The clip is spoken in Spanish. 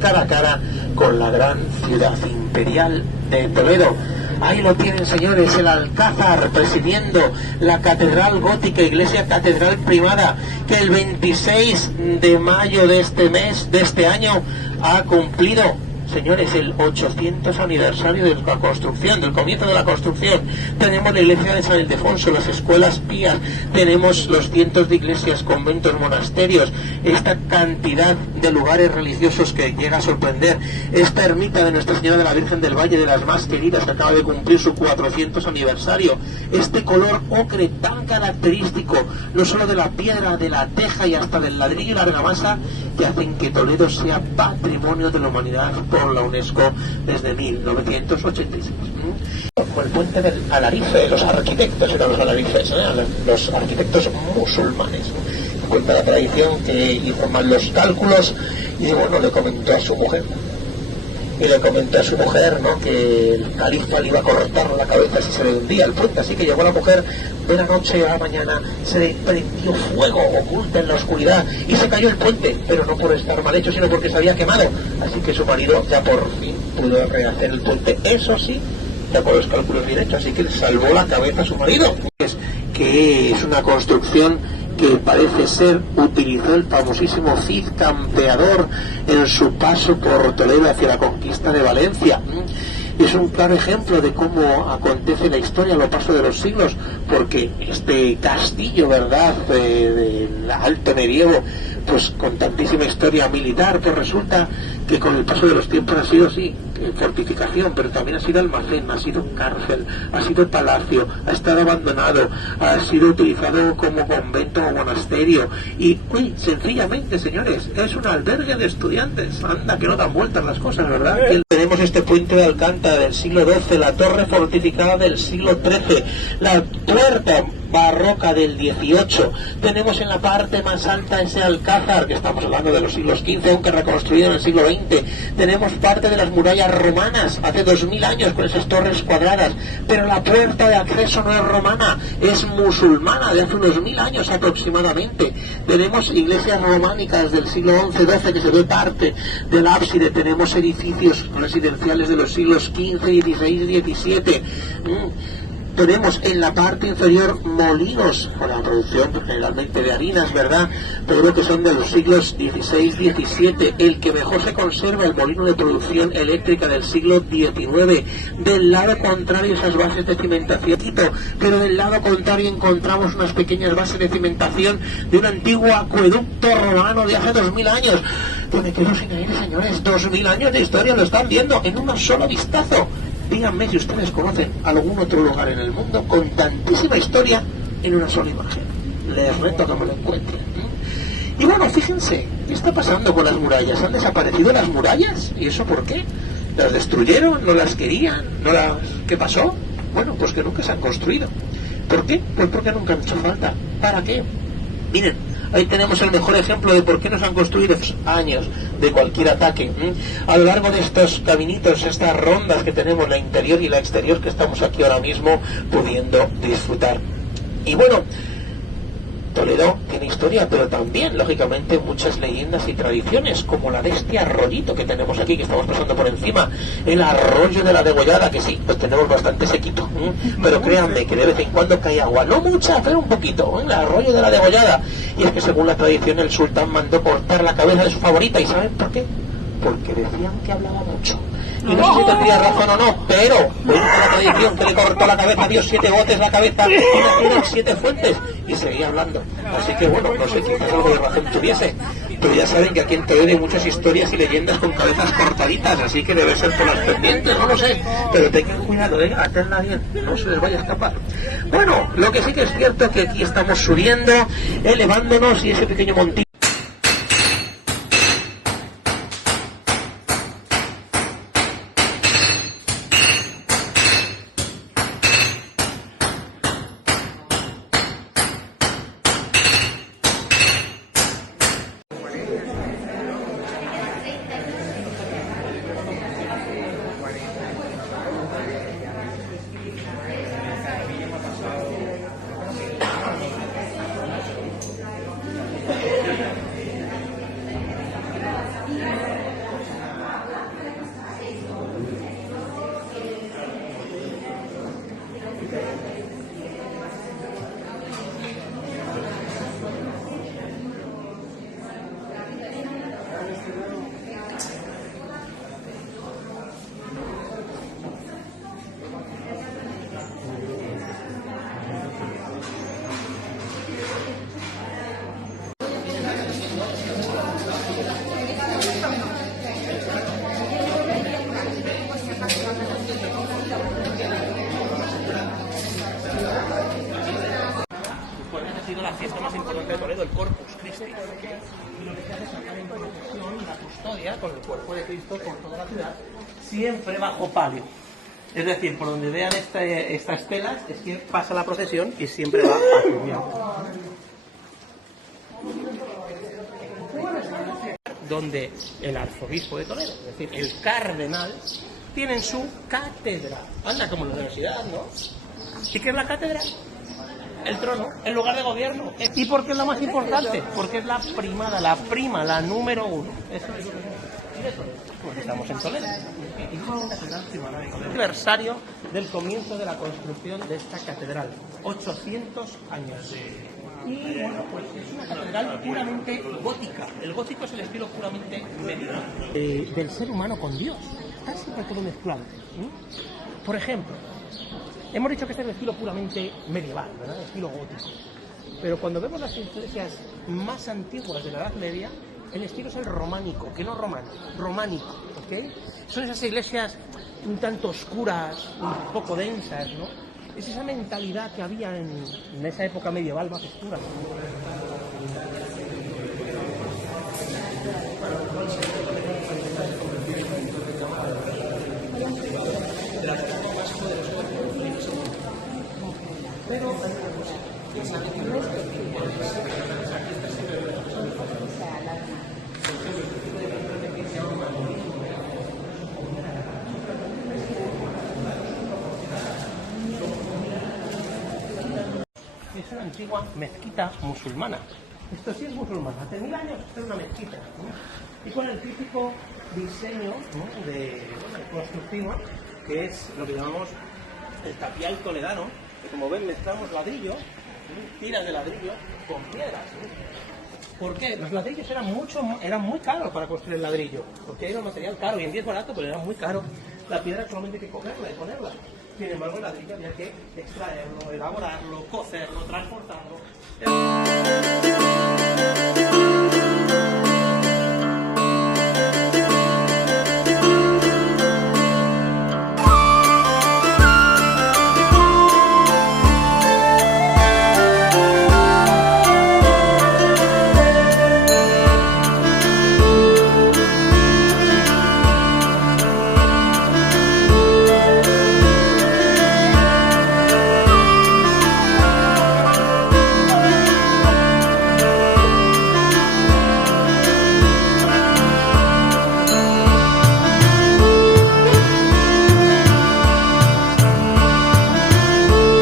cara a cara con la gran ciudad imperial de Toledo. Ahí lo tienen, señores, el Alcázar presidiendo la catedral gótica, iglesia catedral primada, que el 26 de mayo de este mes, de este año, ha cumplido, señores, el 800 aniversario de la construcción, del comienzo de la construcción. Tenemos la iglesia de San Ildefonso, las escuelas pías, tenemos los cientos de iglesias, conventos, monasterios, esta cantidad de lugares religiosos que llega a sorprender, esta ermita de Nuestra Señora de la Virgen del Valle, de las más queridas, que acaba de cumplir su 400 aniversario, este color ocre tan característico, no solo de la piedra, de la teja y hasta del ladrillo y la argamasa, que hacen que Toledo sea patrimonio de la humanidad por la UNESCO desde 1986. Como el puente del Alarife, los arquitectos eran los alarifes, los arquitectos musulmanes. Cuenta la tradición que hizo mal los cálculos y bueno, le comentó a su mujer. Y le comentó a su mujer, ¿no?, que el califa le iba a cortar la cabeza si se le hundía el puente. Así que llegó la mujer de la noche a la mañana, se le prendió fuego oculta en la oscuridad y se cayó el puente, pero no por estar mal hecho, sino porque se había quemado. Así que su marido ya por fin pudo rehacer el puente. Eso sí, ya con los cálculos bien hechos, así que le salvó la cabeza a su marido. Que es una construcción que parece ser utilizó el famosísimo Cid Campeador en su paso por Toledo hacia la conquista de Valencia. Es un claro ejemplo de cómo acontece la historia a lo paso de los siglos, porque este castillo, ¿verdad?, del alto medievo, pues con tantísima historia militar, pues resulta que con el paso de los tiempos ha sido, sí, fortificación, pero también ha sido almacén, ha sido cárcel, ha sido palacio, ha estado abandonado, ha sido utilizado como convento o monasterio y, uy, sencillamente, señores, es un albergue de estudiantes. Anda que no dan vueltas las cosas, ¿verdad? Tenemos este puente de Alcántara del siglo XII, la torre fortificada del siglo XIII, la puerta barroca del XVIII, tenemos en la parte más alta ese alcázar, que estamos hablando de los siglos XV, aunque reconstruido en el siglo XX, tenemos parte de las murallas romanas, hace 2000 años, con esas torres cuadradas, pero la puerta de acceso no es romana, es musulmana, de hace unos 1000 años aproximadamente. Tenemos iglesias románicas del siglo XI, XII, que se ve parte del ábside, tenemos edificios residenciales de los siglos XV, XVI, XVII, tenemos en la parte inferior molinos, con la producción generalmente de harinas, ¿verdad?, pero que son de los siglos XVI, XVII. El que mejor se conserva, el molino de producción eléctrica del siglo XIX. Del lado contrario, esas bases de cimentación, pero del lado contrario encontramos unas pequeñas bases de cimentación de un antiguo acueducto romano de hace 2000 años. Yo me quedo sin aire, señores, 2000 años de historia, lo están viendo en un solo vistazo. Díganme si ustedes conocen algún otro lugar en el mundo con tantísima historia en una sola imagen. Les reto a que me lo encuentren. Y bueno, fíjense, ¿qué está pasando con las murallas? ¿Han desaparecido las murallas? ¿Y eso por qué? ¿Las destruyeron? ¿No las querían? ¿Qué pasó? Bueno, pues que nunca se han construido. ¿Por qué? Pues porque nunca han hecho falta. ¿Para qué? Miren, ahí tenemos el mejor ejemplo de por qué nos han construido años de cualquier ataque. A lo largo de estos caminitos, estas rondas que tenemos, la interior y la exterior, que estamos aquí ahora mismo pudiendo disfrutar. Y bueno, Toledo tiene historia, pero también, lógicamente, muchas leyendas y tradiciones, como la de este arroyito que tenemos aquí, que estamos pasando por encima, el arroyo de la Degollada, que sí, pues tenemos bastante sequito, pero créanme que de vez en cuando cae agua, no mucha, pero un poquito, el arroyo de la Degollada. Y es que según la tradición el sultán mandó cortar la cabeza de su favorita, ¿y saben por qué? Porque decían que hablaba mucho. Y no sé si tendría razón o no, pero cuenta la tradición que le cortó la cabeza, dio 7 botes la cabeza y nacieron 7 fuentes y seguía hablando. Así que bueno, no sé, quizás algo de razón tuviese, pero ya saben que aquí en Toledo hay muchas historias y leyendas con cabezas cortaditas, así que debe ser por las pendientes, no lo sé, pero tengan cuidado, atenla bien, no se les vaya a escapar. Bueno, lo que sí que es cierto es que aquí estamos subiendo, elevándonos, y ese pequeño montito fiesta más importante de Toledo, el Corpus Christi. Y lo que se hace es sacar en procesión la custodia con el cuerpo de Cristo por toda la ciudad, siempre bajo palio. Es decir, por donde vean estas telas, es que pasa la procesión y siempre va a donde el arzobispo de Toledo, es decir, el cardenal, tienen su catedral. Anda como la universidad, ¿no? ¿Y qué es la catedral? El trono, el lugar de gobierno. ¿Y por qué es la más importante? Porque es la primada, la prima, la número uno. Eso es lo que porque estamos en Toledo. Aniversario del comienzo de la construcción de esta catedral. 800 años de... Y bueno, pues es una catedral puramente gótica. El gótico es el estilo puramente medieval. Del ser humano con Dios. Está siempre todo mezclado. Por ejemplo, hemos dicho que este es el estilo puramente medieval, ¿verdad? El estilo gótico. Pero cuando vemos las iglesias más antiguas de la Edad Media, el estilo es el románico, que no romano, románico, ¿ok? Son esas iglesias un tanto oscuras, un poco densas, ¿no? Es esa mentalidad que había en esa época medieval más oscura. Pero es una antigua mezquita musulmana. Esto sí es musulmán. Hace 1000 años esto es una mezquita, ¿no? Y con el típico diseño, ¿no? de constructivo, que es lo que llamamos el tapial toledano, que como ven mezclamos ladrillo, tiras de ladrillo con piedras. ¿Por qué? Los ladrillos eran muy caros para construir el ladrillo, porque era un material caro, y en día es barato, pero era muy caro. La piedra solamente hay que cogerla y ponerla. Sin embargo, el ladrillo había que extraerlo, elaborarlo, cocerlo, transportarlo.